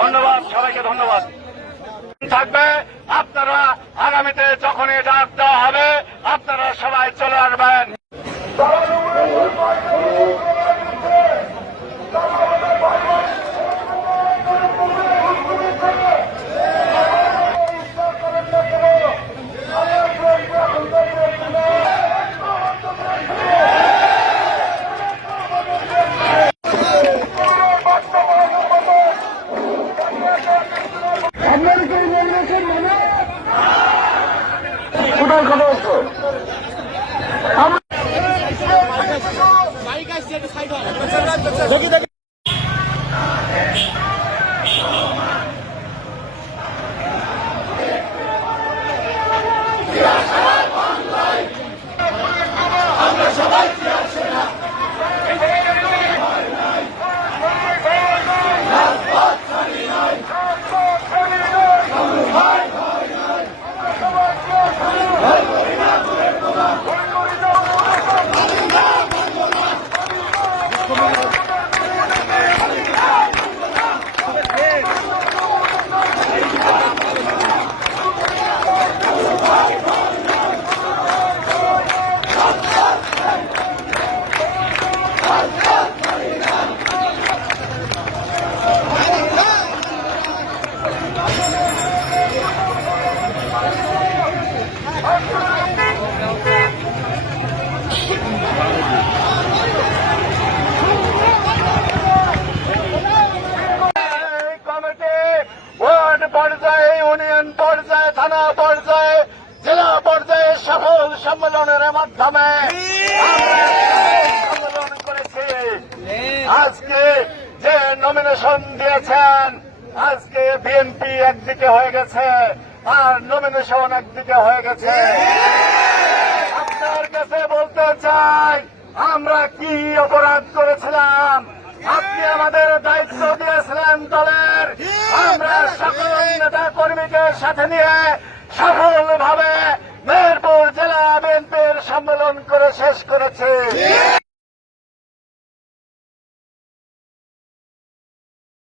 ধন্যবাদ, সবাইকে ধন্যবাদ। থাকবে আপনারা আগামীতে যখনই ডাক দেওয়া হবে আপনারা সবাই চলে আসবেন। পর্যায়ে, ইউনিয়ন পর্যায়ে, থানা পর্যায়ে, জেলা পর্যায়ে সফল সম্মেলনের মাধ্যমে সম্মেলন করেছি। আজকে যে নমিনেশন দিয়েছেন, আজকে বিএনপি একদিকে হয়ে গেছে আর নমিনেশন একদিকে হয়ে গেছে। আপনার কাছে বলতে চাই আমরা কি অপরাধ করেছিলাম? আপনি আমাদের দায়িত্ব দিয়েছিলেন দলের, আমরা সকল নেতা কর্মীকে সাথে নিয়ে সফলভাবে মেহেরপুর জেলা বিএনপির সম্মেলন করে শেষ করেছি।